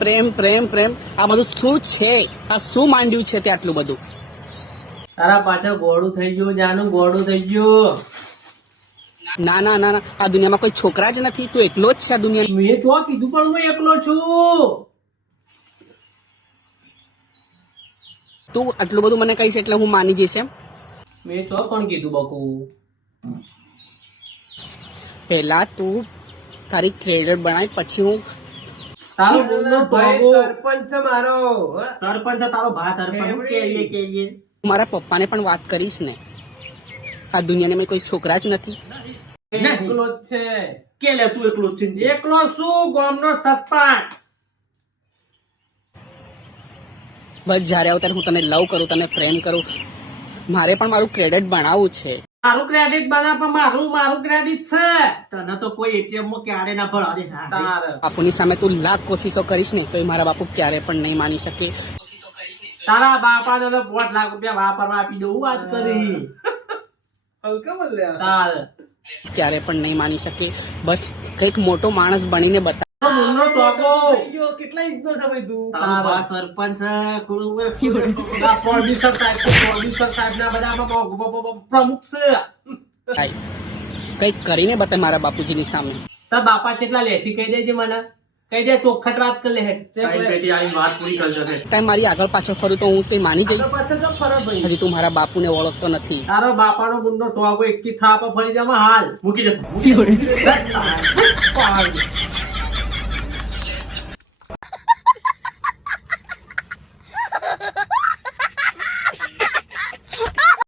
પ્રેમ પ્રેમ પ્રેમ આ બધું શું છે? આ શું માંડ્યું છે તે આટલું બધું? તારા પાછળ ગોળું થઈ ગયું, જાનું ગોળું થઈ ગયું. ના ના ના ના, આ દુનિયામાં કોઈ છોકરા જ નથી, તું એકલો જ છે આ દુનિયા. મેં તો કીધું પણ હું એકલો છું. તું આટલું બધું મને કહીશ એટલે હું માની જઈશ એમ? મેં તો પણ કીધું બકુ. પહેલા તું તારી ક્રેડિટ બનાવી પછી હું. તારો બોલનો ભાગો. સરપંચ છે મારો. સરપંચ છે તારો ભા સરપંચ કે મારા પપ્પાને પણ વાત કરીશ ને. આ દુનિયામાં કોઈ છોકરા જ નથી. એકલો જ છે. કે લે તું એકલો જ છે. એકલો શું? ગામનો સરપંચ. બસ જ્યારે આવું ત્યારે હું તને લવ કરું, તને પ્રેમ કરું. મારે પણ મારું ક્રેડિટ બનાવવું છે. મારું ક્રેડિટ બનાવ પણ મારું ક્રેડિટ છે. તને તો કોઈ એટીએમ માં ક્યારે ના ભરાવે. તારે બાપુની સામે તું લાખ કોશિશો કરીશ ને તો મારા બાપુ ક્યારે પણ નહીં માની શકે. તારા બાપાને તો 5 લાખ રૂપિયા વાપરવા આપી દઉં. વાત કરી હલકા બોલે. તારે ક્યારે પણ નહીં માની શકે. બસ કંઈક મોટો માણસ બનીને બતા. મુન્નો ટોકો. કેટલા ઇંચ નો છે ભાઈ તું? તારો ભા સરપંચ પ્રોડ્યુસર સાહેબ ના બધામાં પ્રમુખ છે. કંઈક કરીને બતા મારા બાપુજીની સામે. તાર બાપા કેટલા લેશી કહી દેજે મને. કહી દે ચોખ્ખટ વાત કરી લે. બેટી આની વાત પૂરી કરજો ને. ટાઈમ મારી આગળ પાછળ ફરું તો હું તે માની જઈશ. પાછળ તો ફરક ભાઈ. હજી તું મારા બાપુને ઓળખતો નથી. તારો બાપાનો મુન્નો ટોકો એકથી થાપા ફરી જામાં હાલ મૂકી દે.